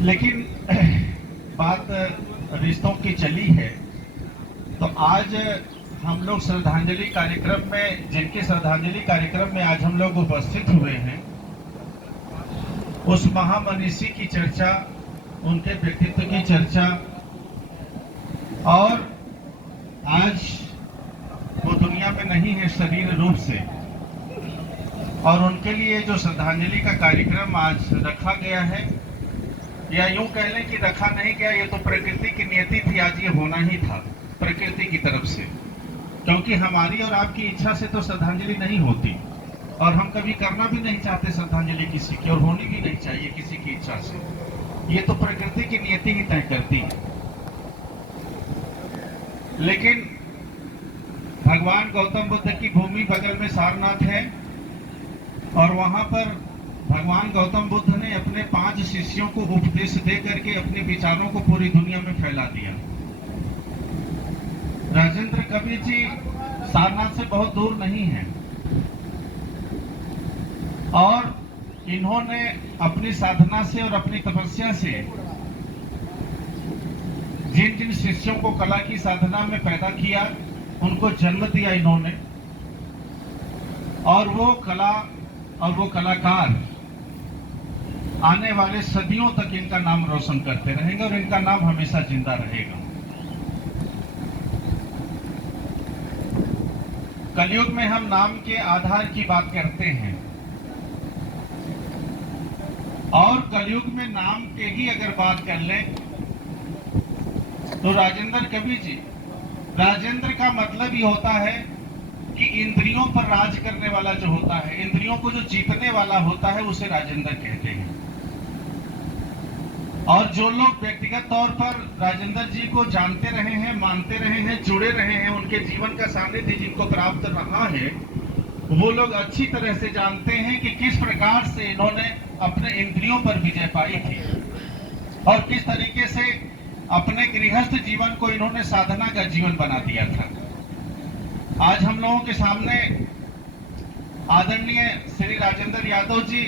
लेकिन बात रिश्तों की चली है, तो आज हम लोग श्रद्धांजलि कार्यक्रम में, जिनके श्रद्धांजलि कार्यक्रम में आज हम लोग उपस्थित हुए हैं, उस महामनीषी की चर्चा, उनके व्यक्तित्व की चर्चा, और आज वो दुनिया में नहीं है शरीर रूप से, और उनके लिए जो श्रद्धांजलि का कार्यक्रम आज रखा गया है, या यूं कह लें कि रखा नहीं गया, ये तो प्रकृति की नियति थी, आज ये होना ही था प्रकृति की तरफ से, क्योंकि हमारी और आपकी इच्छा से तो श्रद्धांजलि नहीं होती, और हम कभी करना भी नहीं चाहते श्रद्धांजलि किसी की, और होनी भी नहीं चाहिए किसी की इच्छा से। ये तो प्रकृति की नियति ही तय करती है। लेकिन भगवान गौतम बुद्ध की भूमि बगल में सारनाथ है, और वहां पर भगवान गौतम बुद्ध ने अपने 5 शिष्यों को उपदेश दे करके अपने विचारों को पूरी दुनिया में फैला दिया। राजेंद्र कबीर जी सारनाथ से बहुत दूर नहीं है, और इन्होंने अपनी साधना से और अपनी तपस्या से जिन जिन शिष्यों को कला की साधना में पैदा किया, उनको जन्म दिया इन्होंने, और वो कला और वो कलाकार आने वाले सदियों तक इनका नाम रोशन करते रहेंगे, और इनका नाम हमेशा जिंदा रहेगा। कलयुग में हम नाम के आधार की बात करते हैं, और कलयुग में नाम के ही अगर बात कर लें तो राजेंद्र कबीर जी, राजेंद्र का मतलब ही होता है कि इंद्रियों पर राज करने वाला जो होता है, इंद्रियों को जो जीतने वाला होता है, उसे राजेंद्र कहते हैं। और जो लोग व्यक्तिगत तौर पर राजेंद्र जी को जानते रहे हैं, मानते रहे हैं, जुड़े रहे हैं, उनके जीवन का सानिध्य जिनको प्राप्त रहा है, वो लोग अच्छी तरह से जानते हैं कि किस प्रकार से इन्होंने अपने इंद्रियों पर विजय पाई थी, और किस तरीके से अपने गृहस्थ जीवन को इन्होंने साधना का जीवन बना दिया था। आज हम लोगों के सामने आदरणीय श्री राजेंद्र यादव जी,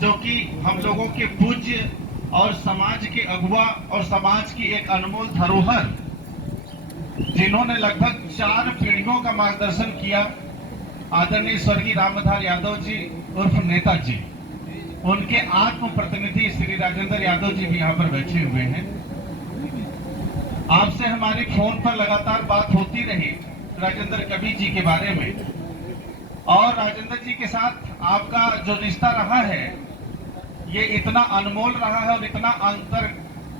जो कि हम लोगों के पूज्य और समाज के अगुवा और समाज की एक अनमोल धरोहर, जिन्होंने लगभग 4 पीढ़ियों का मार्गदर्शन किया, आदरणीय स्वर्गीय रामधार यादव जी उर्फ नेताजी, उनके आत्म प्रतिनिधि श्री राजेंद्र यादव जी भी यहाँ पर बैठे हुए हैं। आपसे हमारी फोन पर लगातार बात होती रही राजेंद्र कबीर जी के बारे में, और राजेंद्र जी के साथ आपका जो रिश्ता रहा है, ये इतना अनमोल रहा है और इतना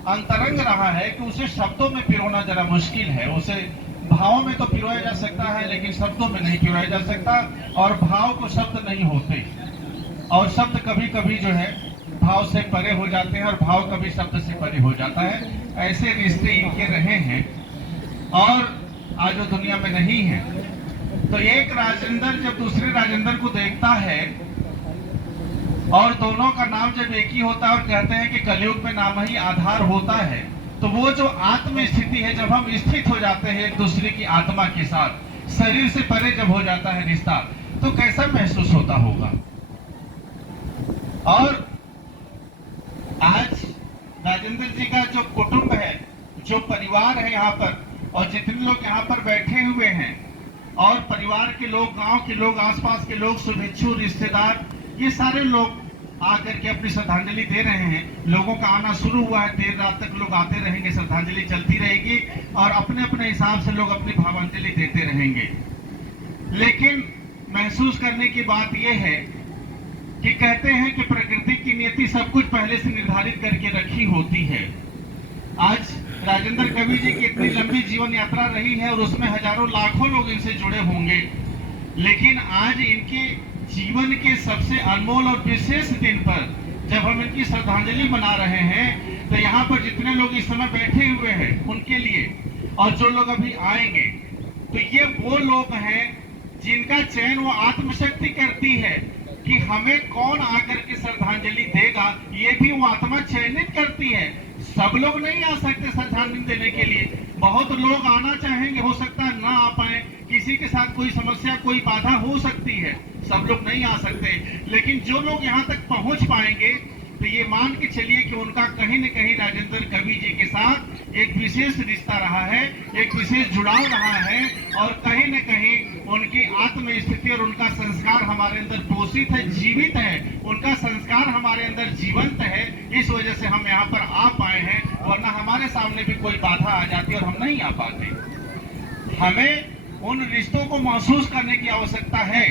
अंतरंग रहा है कि उसे शब्दों में पिरोना जरा मुश्किल है। उसे भावों में तो पिरोया जा सकता है, लेकिन शब्दों में नहीं पिरोया जा सकता, और भाव को शब्द नहीं होते, और शब्द कभी कभी जो है भाव से परे हो जाते हैं, और भाव कभी शब्द से परे हो जाता है। ऐसे रिश्ते इनके रहे हैं, और आज वो दुनिया में नहीं है। तो एक राजेंद्र जब दूसरे राजेंद्र को देखता है, और दोनों का नाम जब एक ही होता है, और कहते हैं कि कलयुग में नाम ही आधार होता है, तो वो जो आत्म स्थिति है, जब हम स्थित हो जाते हैं एक दूसरे की आत्मा के साथ, शरीर से परे जब हो जाता है रिश्ता, तो कैसा महसूस होता होगा। और आज राजेंद्र जी का जो कुटुंब है, जो परिवार है यहाँ पर, और जितने लोग यहाँ पर बैठे हुए हैं, और परिवार के लोग, गांव के लोग, आसपास के लोग, शुभेच्छु, रिश्तेदार, ये सारे लोग आकर के अपनी श्रद्धांजलि दे रहे हैं। लोगों का आना शुरू हुआ है, देर रात तक लोग आते रहेंगे, श्रद्धांजलि चलती रहेगी, और अपने अपने हिसाब से लोग अपनी भावांजलि देते रहेंगे। लेकिन महसूस करने की बात यह है कि कहते हैं कि प्रकृति की नियति सब कुछ पहले से निर्धारित करके रखी होती है। आज राजेंद्र कबीर जी की इतनी लंबी जीवन यात्रा रही है, और उसमें हजारों लाखों लोग इनसे जुड़े होंगे, लेकिन आज इनके जीवन के सबसे अनमोल और विशेष दिन पर जब हम इनकी श्रद्धांजलि मना रहे हैं, तो यहाँ पर जितने लोग इस समय बैठे हुए हैं उनके लिए, और जो लोग अभी आएंगे, तो ये वो लोग हैं जिनका चयन वो आत्मशक्ति करती है कि हमें कौन आकर के श्रद्धांजलि देगा, ये भी वो आत्मा चयनित करती है। सब लोग नहीं आ सकते श्रद्धांजलि देने के लिए, बहुत लोग आना चाहेंगे, हो सकता है ना आ पाए, किसी के साथ कोई समस्या, कोई बाधा हो सकती है, सब लोग नहीं आ सकते, लेकिन जो लोग यहाँ तक पहुंच पाएंगे तो ये मान के चलिए कि उनका कहीं न कहीं राजेंद्र कवि जी के साथ एक विशेष रिश्ता रहा है, एक विशेष जुड़ाव रहा है, और कहीं न कहीं उनकी आत्म स्थिति और उनका संस्कार हमारे अंदर पोषित है, जीवित है, उनका संस्कार हमारे अंदर जीवंत है। इस वजह से हम यहाँ पर आ पाए हैं, वरना हमारे सामने भी कोई बाधा आ जाती और हम नहीं आ पाते। हमें उन रिश्तों को महसूस करने की आवश्यकता है।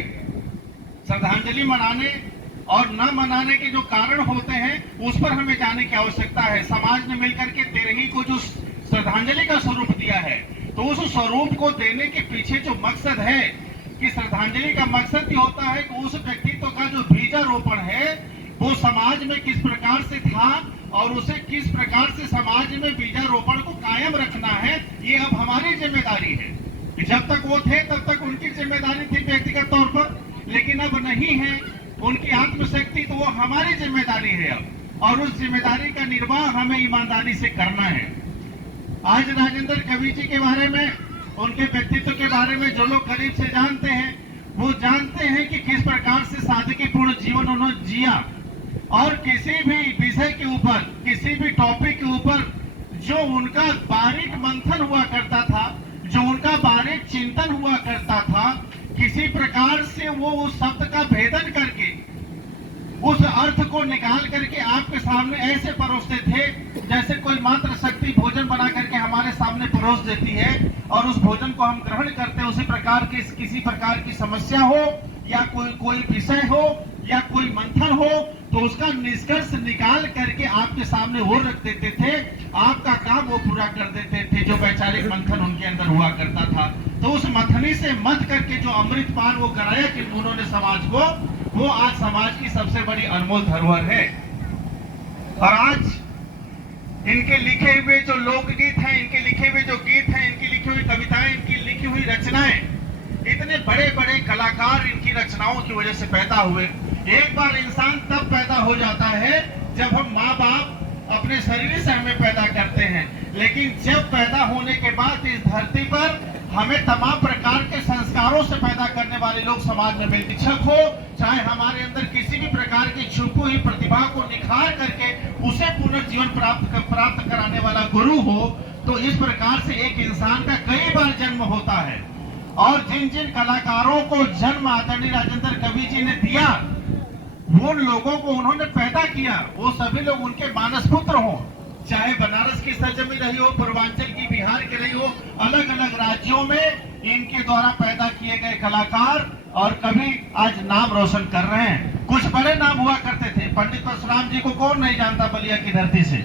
श्रद्धांजलि मनाने और न मनाने के जो कारण होते हैं उस पर हमें जाने की आवश्यकता है। समाज ने मिलकर के तेरही को जो श्रद्धांजलि का स्वरूप दिया है, तो उस स्वरूप को देने के पीछे जो मकसद है कि श्रद्धांजलि का मकसद ये होता है कि उस व्यक्तित्व का जो बीजारोपण है वो समाज में किस प्रकार से था और उसे किस प्रकार से समाज में बीजारोपण को कायम रखना है, ये अब हमारी जिम्मेदारी है। जब तक वो थे तब तक उनकी जिम्मेदारी थी व्यक्तिगत तौर पर, लेकिन अब नहीं है उनकी आत्मशक्ति, तो वो हमारी जिम्मेदारी है अब, और उस जिम्मेदारी का निर्वाह हमें ईमानदारी से करना है। आज राजेंद्र कवि जी के बारे में, उनके व्यक्तित्व के बारे में जो लोग करीब से जानते हैं वो जानते हैं कि किस प्रकार से सादगीपूर्ण जीवन उन्होंने जिया, और किसी भी विषय के ऊपर, किसी भी टॉपिक के ऊपर जो उनका बारीक मंथन हुआ करता था, जो उनका बारीक चिंतन हुआ करता था, किसी प्रकार से वो उस शब्द का भेदन करके उस अर्थ को निकाल करके आपके सामने ऐसे परोसते थे जैसे कोई मात्र शक्ति भोजन बना करके हमारे सामने परोस देती है, और उस भोजन को हम ग्रहण करते हैं। उसी प्रकार की किसी प्रकार की समस्या हो या कोई विषय हो या कोई मंथन हो, तो उसका निष्कर्ष निकाल करके आपके सामने वो रख देते थे, आपका काम वो पूरा कर देते थे जो वैचारिक मंथन उनके अंदर हुआ करता था। तो उस मंथनी से मथ करके जो अमृत पान वो कराया कि उन्होंने समाज को, वो आज समाज की सबसे बड़ी अनमोल धरोहर है। और आज इनके लिखे हुए जो लोकगीत हैं, इनके लिखे हुए जो गीत हैं, इनकी लिखी हुई कविताएं, इनकी लिखी हुई रचनाएं, इतने बड़े बड़े कलाकार इनकी रचनाओं की वजह से पैदा हुए। एक बार इंसान तब पैदा हो जाता है जब हम माँ बाप अपने शरीर से हमें पैदा करते हैं, लेकिन जब पैदा होने के बाद इस धरती पर हमें तमाम प्रकार के संस्कारों से पैदा करने वाले लोग समाज में मिलते। शिक्षक हो, चाहे हमारे अंदर किसी भी प्रकार की छुपी हुई प्रतिभा को निखार करके उसे पुनर्जीवन प्राप्त कराने वाला गुरु हो, तो इस प्रकार से एक इंसान का कई बार जन्म होता है। और जिन जिन कलाकारों को जन्म आदरणीय राजेंद्र कवि जी ने दिया, वो लोगों को उन्होंने पैदा किया, वो सभी लोग उनके मानस पुत्र हो, चाहे बनारस की सरजमी रही हो, पूर्वांचल की बिहार की रही हो, अलग अलग राज्यों में इनके द्वारा पैदा किए गए कलाकार और कवि आज नाम रोशन कर रहे हैं। कुछ बड़े नाम हुआ करते थे, पंडित परशुराम जी को कौन नहीं जानता बलिया की धरती से,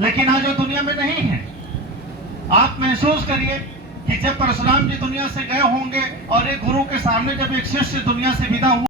लेकिन आज वो दुनिया में नहीं है। आप महसूस करिए कि जब परशुराम जी दुनिया से गए होंगे और एक गुरु के सामने जब एक शिष्य दुनिया से विदा हुआ